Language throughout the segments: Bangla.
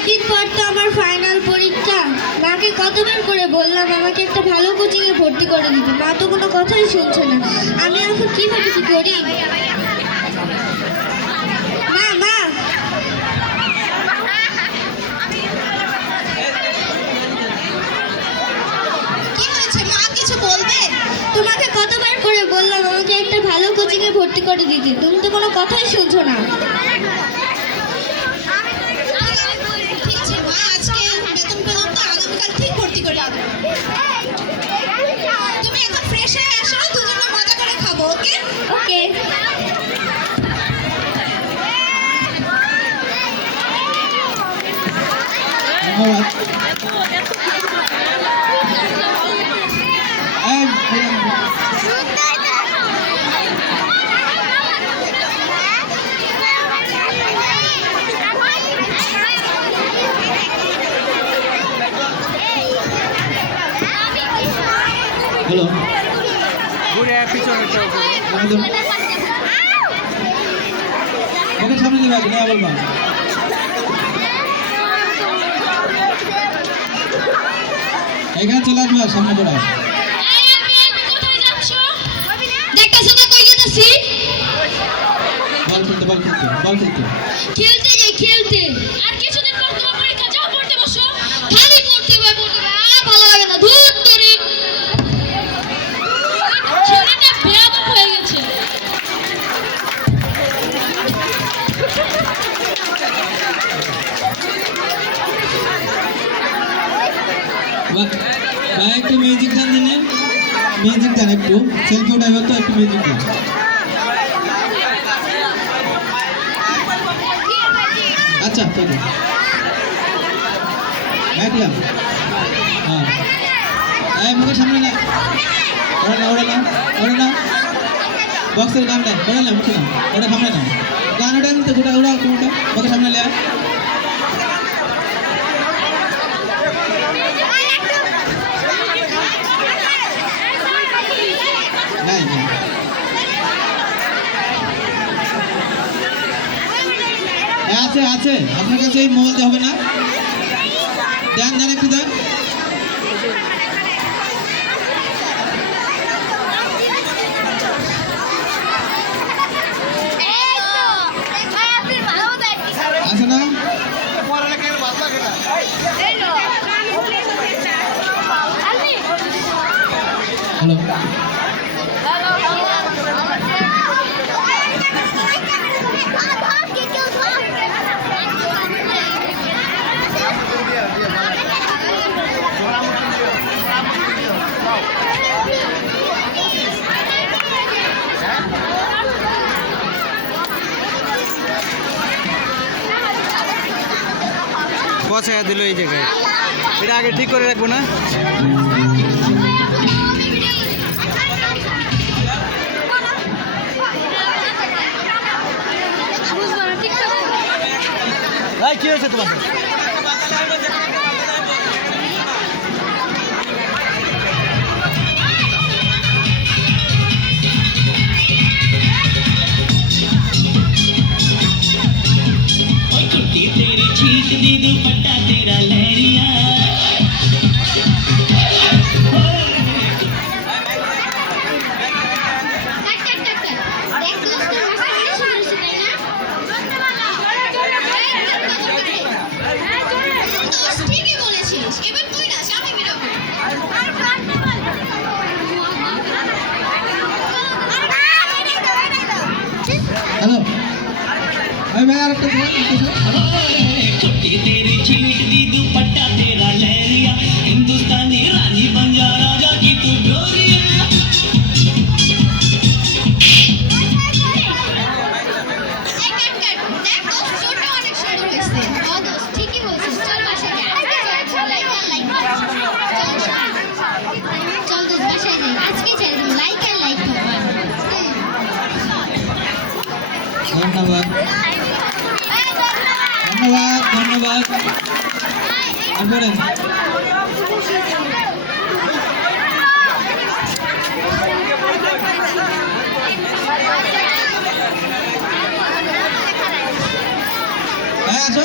কয়েকদিন পর তো আমার ফাইনাল পরীক্ষা। মাকে কতবার করে বললাম আমাকে একটা ভালো কোচিংয়ে ভর্তি করে দিতে, মা তো কোনো কথাই শুনছে না। আমি এখন কিভাবে কি করি? মা মা কি হয়েছে মা, কিছু বলবে? তোমাকে কতবার করে বললাম আমাকে একটা ভালো কোচিংয়ে ভর্তি করে দিতে, তুমি তো কোনো কথাই শুনছো না। ঠিক আছে মা, আজকে বেতন পেলাম তো, আগামীকাল ঠিক ভর্তি করে দেবো। তুমি এখন ফ্রেশ হয়ে আসো, দুজনে মজা করে খাবো। ওকে ওকে। হ্যালো ঘুরে পিছনে ওকে সামনে দিবা না বলবা এখানে চলে আসবা সামনে পড়া দেখতেছ না কই যেতেছি? বল খেলতে খেলতে যাই খেলতে। আর কিছুদিন পর তোমার পরীক্ষা, যাও পড়তে বসো। খালি পড়তে হবে। আর ভালো লাগে না, ধুর তোরে। ছেলেটা বেয়াদব হয়ে গেছে। ভাই একটু মিউজিক গান দিনে মিউজিক গান একটু সেলফি উঠাইবে তো একটু মিউজিক গান আচ্ছা ঠিক আছে দেখলাম হ্যাঁ এই মুখের সামনে না ওরা না বক্সের গান না ওরা না মুখে না ওটা সামনে না গান ওটা নিতে গোটা মুখের সামনে লে নাই আছে আপনার কাছে এই মোবাইল হবে না দেন একটু দেন আছে না হ্যালো পৌঁছায় দিল এই জায়গায়। এটা আগে ঠিক করে রাখবো না। কি হয়েছে তোমার? तेरी छीट दी दुपट्टा तेरा लहरिया ঠিকই বলেছিস, এবার তুই না আমি বেরোবো। হ্যালো ভাই ভাই আর একটা कुट्टी तेरी छीट दी दुपट्टा तेरा लहरिया हिंदुस्तानी रानी बन जा राजा की तू गोरिया দেখ দোস্ত, চোরটা অনেক সুন্দর হয়েছে। দোস্ত ঠিকই বলছিস, চল বাসায় যাই। চল দোস্ত বাসায় যাই, আজকে চাই লাইক আর লাইক ধন্যবাদ তারপরে আসো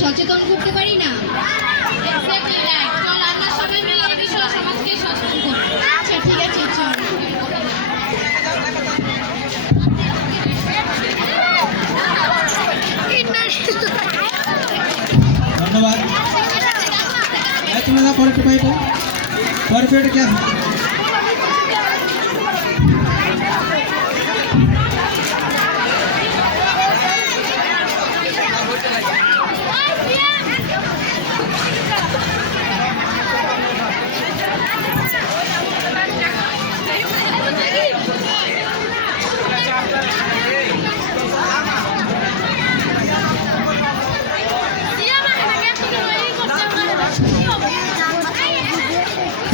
সচেতন করতে পারি না? Exactly right. চল আমরা সবাই মিলে এই বিষয়ে সমাজকে সচেতন করি। আচ্ছা ঠিক আছে, চল। ধন্যবাদ। তোমরা পরের পেপারে পরের পেপারে কে আছে?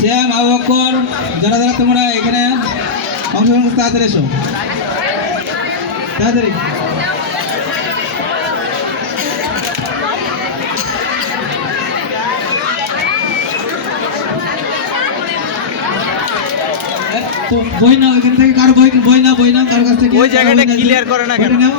শ্যাম, আবু বকর, যারা যারা তোমরা এখানে অংশগ্রহণ করতে তাড়াতাড়ি এসো, তাড়াতাড়ি। তো বই নাও, এখান থেকে কারো বই নাও কারো কাছ থেকে। ওই জায়গাটা ক্লিয়ার করে না কেন? বইটা নাও।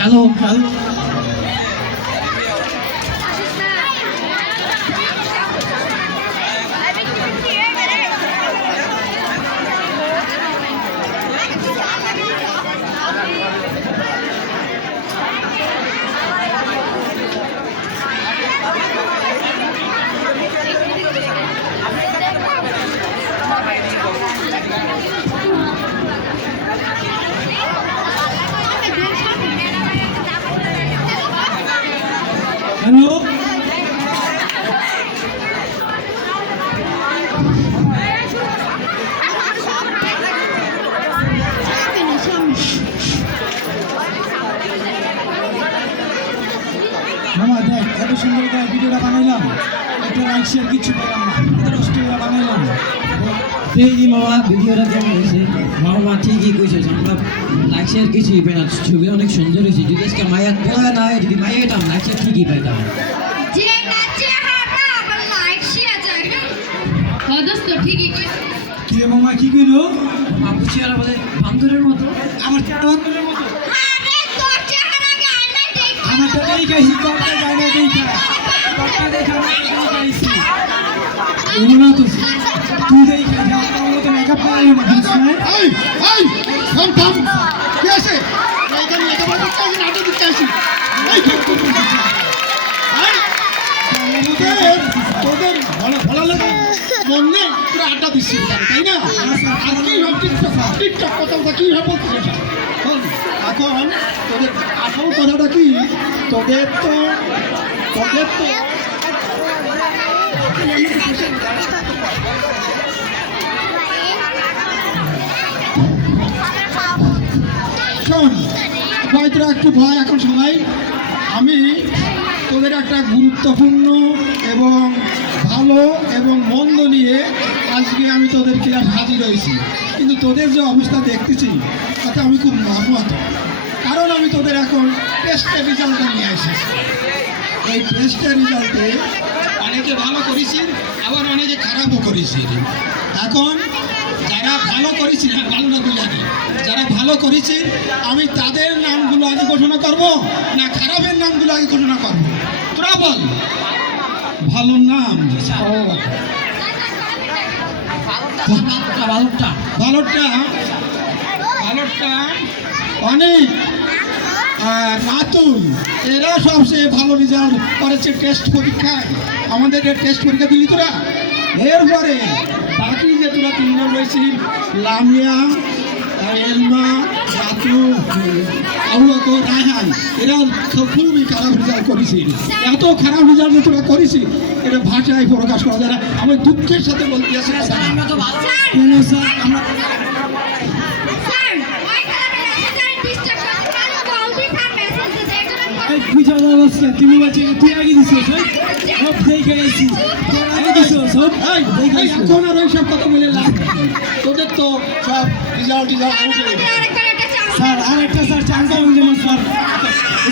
Hello hello. হ্যালো, মামা দেখ, এত সুন্দর করে ভিডিওটা বানাইলাম, একটা লাইক শেয়ার কিছু পেলাম না, এত কষ্ট করে বানাইলাম। এই মামা ভিডিওটা কেমন হয়েছে? মামা ঠিকই কইছিস, আমরা লাইক শেয়ার কিছুই পাই না, ছবি অনেক সুন্দর হয়েছে। যদি আজকে মায়া দেওয়া না হয়, যদি মায়া পেতাম লাইক শেয়ার ঠিকই পাইতাম। যে নাচে হাঁটা আবার লাইক শেয়ার যায়। হ্যাঁ দোস্ত, ঠিকই কইছিস। কি রে মামা, কি কইলো? মামা বুঝছি আর আমাদের বান্দরের মতো। আমার চেহারা বান্ধবের মতো? আরে তোর চেহারা গায়না দেখ। আমার তো এই গাইছি, তোরটা গাই না দেখা, তোরটা দেখা আমি গাইছি। এই না তো তুই দেখা যা, আমার মতো মেকআপ করাই না, বুঝছিস না? এই এই থাম থাম, কি আছে এইখানে এটা বলতে চাই না, আটা দিতে আসি। এই কি তোদের তোদের ভালো ভালো লাগে মন নেই, পুরো আড্ডা দিচ্ছি তাই না? আর কি টিকটক কথা কি ভাবে বলছিস? এখন তোদের আসল কথাটা কি, তোদের তো শোন ভাই, তোরা একটু ভয় এখন সবাই। আমি তোদের একটা গুরুত্বপূর্ণ এবং ভালো এবং মন্দ নিয়ে আজকে আমি তোদের ক্লাস হাজির হয়েছি, কিন্তু তোদের যে অবস্থা দেখতেছি তাতে আমি খুব মর্মাহত। কারণ আমি তোদের এখন টেস্টের রেজাল্টটা নিয়ে এসেছি। এই টেস্টের রেজাল্টে অনেকে ভালো করেছি, আবার অনেকে খারাপও করেছি। এখন যারা ভালো করেছি, হ্যাঁ ভালো না বলে আগে, যারা ভালো করেছি আমি তাদের নামগুলো আগে ঘোষণা করব না খারাপের নামগুলো আগে ঘোষণা করব? তোরা বল। ভালো নাম ভালোটা অনেক নাতুন, এরা সবচেয়ে ভালো রেজাল্ট করেছে টেস্ট পরীক্ষায়। আমাদের টেস্ট পরীক্ষা দিলি তোরা। এরপরে বাকি যে তোরা তিনজন রয়েছি, লামিয়া, এলমা, রাতু, আবু বকর, রায়হান, এরা খুবই খারাপ রেজাল্ট করেছি। এত খারাপ রেজাল্ট যে তোরা করেছি এটা ভাষায় প্রকাশ করা যায় না। আমি দুঃখের সাথে বলতে আসি, স্যার, কেন স্যার আমরা স্যার, ওই সাদা আজকে তুমি বাচ্চা তুই আগে দিছিস সব দেখে গেছি তোর আগে দিছিস সব এই এখন আর ওইসব কথা বলে লাভ নেই। তোদের তো সব রেজাল্ট স্যার আরেকটা স্যার চান্স দেন যেমন sir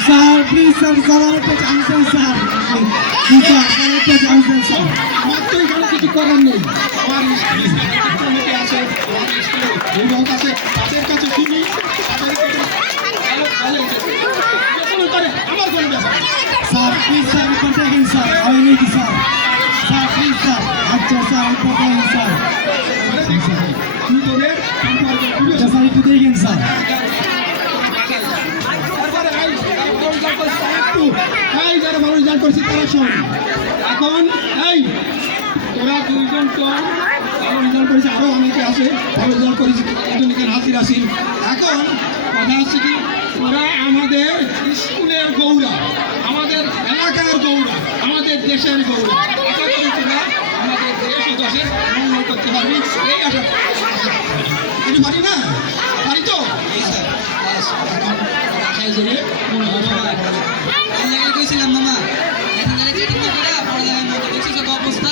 sir please sir sir আরেকটা চান্স দেন স্যার স্যার আরেকটা চান্স দেন স্যার আমার তো এখানে কিছু করার নেই। আমার কমিটি আছে, আমার স্কুলের অভিভাবক আছে, তাদের কাছে শুনি, তাদেরকে আমার কোনো ব্যাপার নেই। স্যার প্লিজ স্যার একটা দেখেন স্যার আমি নেই স্যার স্যার প্লিজ স্যার আচ্ছা স্যার একটা দেখেন স্যার তুই তোদের সম্পর্কে তুলে আচ্ছা স্যার একটু দেখেন স্যার তারপরে এই যারা ভালো রেজাল্ট করছে তারা শোন। এখন এই তোরা দুইজন তো ভালো রেজাল্ট করেছে, আরও অনেকে আছে ভালো রেজাল্ট করেছে, একজন এখানে হাসির আসিন। এখন কথা হচ্ছে কি, তোরা আমাদের স্কুলের গৌরব, আমাদের এলাকার গৌরব, আমাদের দেশের গৌরব। আশা করি তোরা আমাদের দেশ ও দেশের মঙ্গল করতে পারবি, এই আশা আমি পারি না, পারি তো আশায় জেনে মনে হয় কইছিলাম মামা এখানে কি তুমি কিরা পড়ালেখার মধ্যে দেখছিস কত অবস্থা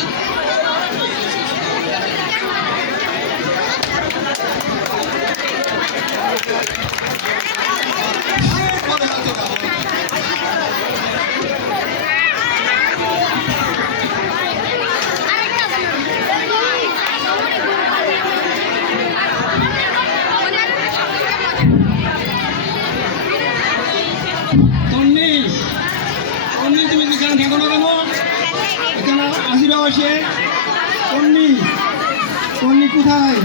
তন্নি তন্নি তুমি এখানে থাকো না কেন? এখানে আসিরা আসে। তন্নি তন্নি কোথায়?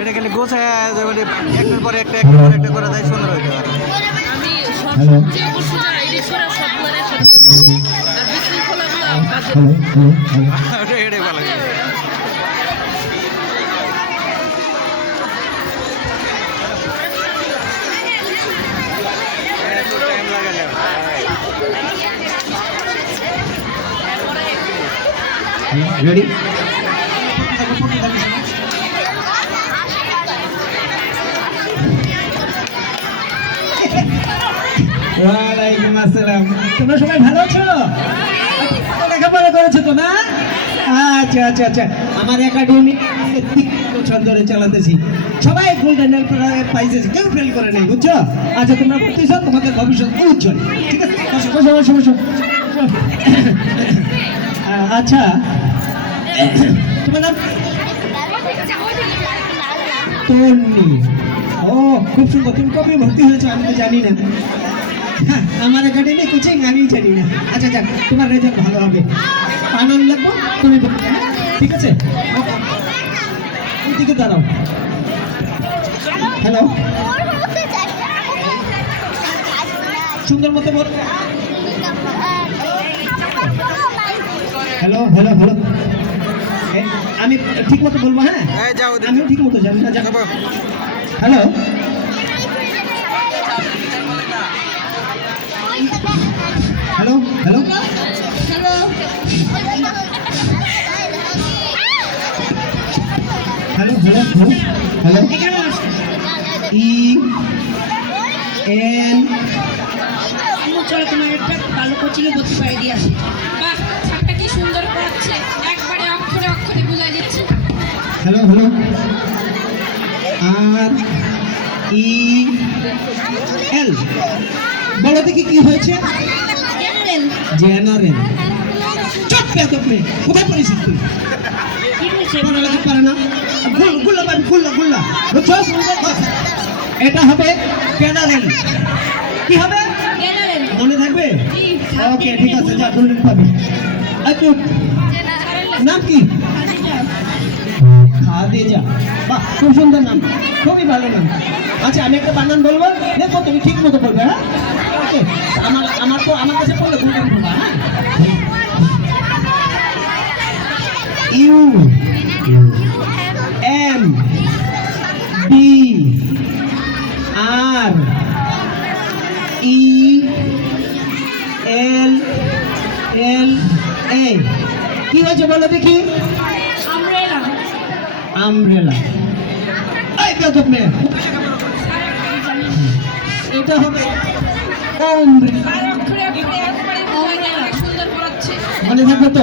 এটা গেলে গোছায় মানে একটার পরে একটা একটার পরে একটা করে দেয় সুন্দর হইতে পারে এটাই ভালো লাগে টাইম লাগালে রেডি ওয়ালাইকুম আসসালাম তোমরা সবাই ভালো আছো লেখাপড়া করেছো তো না আচ্ছা আচ্ছা আচ্ছা আমার একাডেমি 3 বছর ধরে চালাতেছি সবাই গোল্ডেন পাইছে কেউ ফেল করে নেই বুঝছো আচ্ছা তোমরা বলতেছো তোমাদের ভবিষ্যৎ উজ্জ্বল ঠিক আছে বসো বসো বসো বসো আচ্ছা তোমার নাম তন্নি ও খুব সুন্দর তুমি কবে ভর্তি হয়েছো আমি তো জানি না হ্যাঁ আমার একাডেমি কোচিং আমি জানি না আচ্ছা আচ্ছা তোমার রেজাল্ট ভালো হবে আনন্দ লাগবো তুমি ঠিক আছে ওইদিকে দাঁড়াও হ্যালো সুন্দর মতো বল হ্যালো হ্যালো হ্যালো আমি ঠিক মতো বলবো হ্যাঁ যাও আমিও ঠিক মতো জানি না যাবো hello hello hello hello hello hello hello এখানে আসো ই এন আম্মু চলো তোমার একটা ভালো কোচিংয়ে ভর্তি করে দিয়ে আসি বাহ ছাড়টা কি সুন্দর পড়াচ্ছে একবারে অক্ষরে অক্ষরে বুঝাই দিচ্ছে হ্যালো হ্যালো আর ই এল বলো দেখি কি হয়েছে জেনারেল জেনারেল চুপ বেয়াদব মেয়ে কোথায় পড়েছিস তুই কি বলছে পড়ালেখা পারে না গুল্লা পাবি গুল্লা বুঝছস এটা হবে জেনারেল কি হবে জেনারেল মনে থাকবে জি ওকে ঠিক আছে যা গোল্ডেন পাবি চুপ নাম কি খাদিজা বাহ খুব সুন্দর নাম খুবই ভালো নাম আচ্ছা আমি একটা বানান বলবো দেখো তুমি ঠিক মতো বলবে হ্যাঁ ওকে আমার কাছে পড়লে গোল্ডেন পাবা হ্যাঁ ইউ এম বি আর ই এল এল এ কি হয়েছে বলো দেখি আমব্রেলা আমব্রেলা এই বেয়াদব মেয়ে এটা হবে আমব্রেলা আর অক্ষরে অক্ষরে একবারে বুঝাই দিচ্ছে সুন্দর পড়াচ্ছে মনে থাকবে তো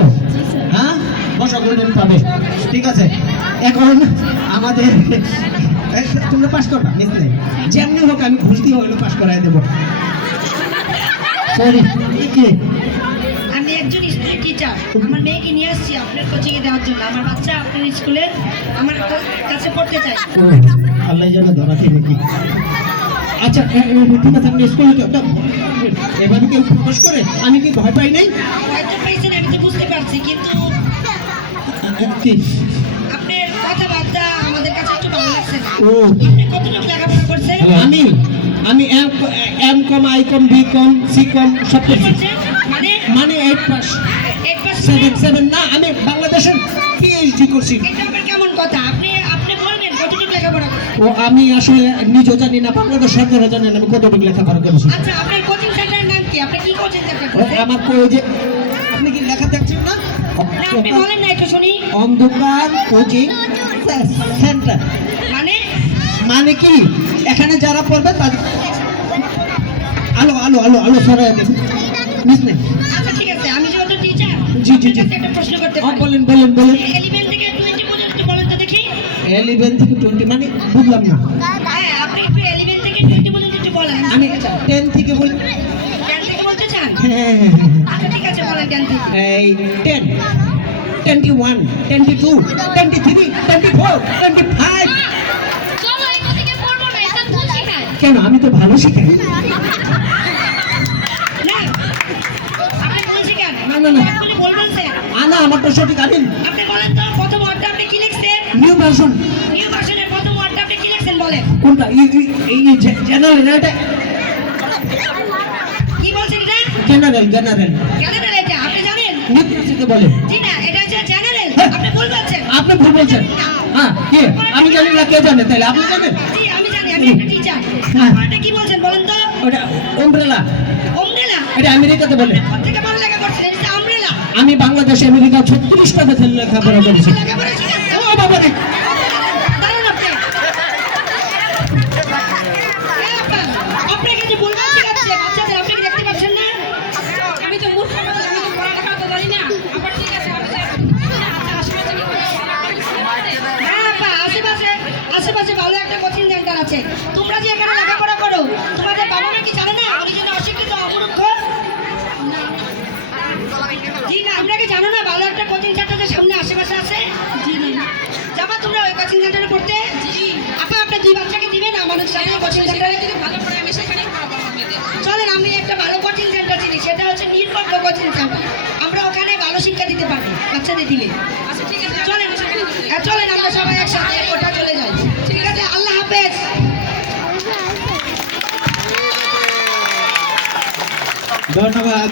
হ্যাঁ বসা গোল্ডেন পাবে ঠিক আছে এখন আমাদের তোমরা পাস করবা মিস নেই যেমনি হোক আমি ঘুষ দিয়ে হইলো পাস করাই দেবো সরি কি আমি একজন স্কুলের টিচার আমার মেয়েকে নিয়ে আসছি আপনার কোচিংয়ে দেওয়ার জন্য আমার বাচ্চা আপনার স্কুলে আমার কাছে পড়তে চাই ও, আল্লাহ যেন ধরাতে নাকি আচ্ছা ঠিক আছে আপনি স্কুলে এভাবে কেউ প্রকাশ করে আমি কি ভয় পাই নাই হয়তো পাইছেন আমি তো বুঝতে পারছি কিন্তু কি আপনার কথাবার্তা আমাদের কাছে একটু ভালো লাগছে না ও আপনি কতটুকু লেখাপড়া করছেন আমি আমি M com I com B com C com সব কি করছি করছেন মানে মানে 8 পাস 8% 7 না আমি বাংলাদেশের পিএইচডি করছি এটা আবার কেমন কথা আপনি আপনি বলবেন কতটুকু লেখাপড়া করছেন ও আমি আসলে নিজেও জানি না বাংলাদেশ সরকারও জানে না আমি কতটুকু লেখাপড়া করেছি আচ্ছা আপনার কোচিং সেন্টারের নাম কি আপনি কি কোচিং সেন্টার ও, করছেন আমার ওই যে আপনি কি লেখা দেখছেন না না আপনি বলেন না একটু শুনি অন্ধকার কোচিং সেন্টার মানে কি এখানে যারা পড়বে তাদের আলো আলো আলো আলো সরাই দেব মিস নেই আচ্ছা ঠিক আছে আমি যেহেতু টিচার জি, জি, জি। একটা প্রশ্ন করতে ও, পারি বলেন বলেন বলেন 11 থেকে 20 পর্যন্ত একটু বলেন তো দেখি 11 থেকে 20 মানে বুঝলাম না হ্যাঁ আপনি একটু 11 থেকে 20 পর্যন্ত একটু বলেন আমি 10 থেকে বলি 10 থেকে বলতে চান হ্যাঁ আচ্ছা ঠিক আছে বলেন 10 থেকে এই 10 21 22 23 24 25 চলো এই কোচিংয়ে পড়বো না এটা ভুল শেখায় কেন আমি তো ভালো শিখাই না আপনি বলছেন কেন না, না, না। আপনি বলবেন স্যার না আমার তো সঠিক আমি আপনি বলেন তো প্রথম ওয়ার্ডটা আপনি কি লিখছেন নিউ ভার্সন নিউ ভার্সনের প্রথম ওয়ার্ডটা আপনি কি লিখছেন বলেন কোনটা এই জেনারেল না এটা কি বলছেন এটা জেনারেল জেনারেল এটা আপনি জানেন নিউ ভার্সনকে বলে জি না এটা হচ্ছে জেনারেল হ্যাঁ। আপনি ভুল বলছেন আপনি ভুল বলছেন হ্যাঁ কে আমি জানি না কে জানে তাহলে আপনি জানেন জি আমি জানি আমি একটা টিচার হ্যাঁ। আপনি কি বলছেন বলেন তো ওটা আমব্রেলা অমরেলা এটা আমেরিকাতে বলে থেকে বড় লেখা করছেন এটা আমরেলা আমি বাংলাদেশ আমেরিকা 36টা দেশের লেখাপড়া করেছি লেখাপড়া শিখাচ্ছেন ও বাবা রে দাঁড়ান আপনি আপনাকে যে বলবেন শিখাচ্ছে বাচ্চাদের আপনি কি দেখতে পাচ্ছেন না আমি তো মূর্খ মানুষ, আমি তো পড়ালেখা তো জানি না আবার ঠিক আছে আমি তো আশেপাশে কি করে হ্যাঁ আপা আশেপাশে ভালো একটা কোচিং সেন্টার আছে তোমরা যে এখানে লেখাপড়া করো তোমাদের বাবা মা কি জানে না উনি যেন অশিক্ষিত অমূর্খ জি না আমরা কি জানো না ভালো একটা কোচিং সেন্টারের সামনে আশেপাশে আছে জি না যাবা তোমরা ওই কোচিং সেন্টারে পড়তে জি আপা আপনার দুই বাচ্চাকে দিবেন আমাদের সাথে কোচিং সেন্টারে যদি ভালো পড়ে আমি সেখানেই পড়াবো আমার মেয়েদের চলেন আমি একটা ভালো কোচিং সেন্টার চিনি সেটা হচ্ছে নির্ভর কোচিং সেন্টার আমরা ওখানে ভালো শিক্ষা দিতে পারি বাচ্চাদের দিলে আচ্ছা ঠিক আছে চলেন চলেন আমরা সবাই একসাথে ওটা চলে যাই ঠিক আছে আল্লাহ হাফেজ ধন্যবাদ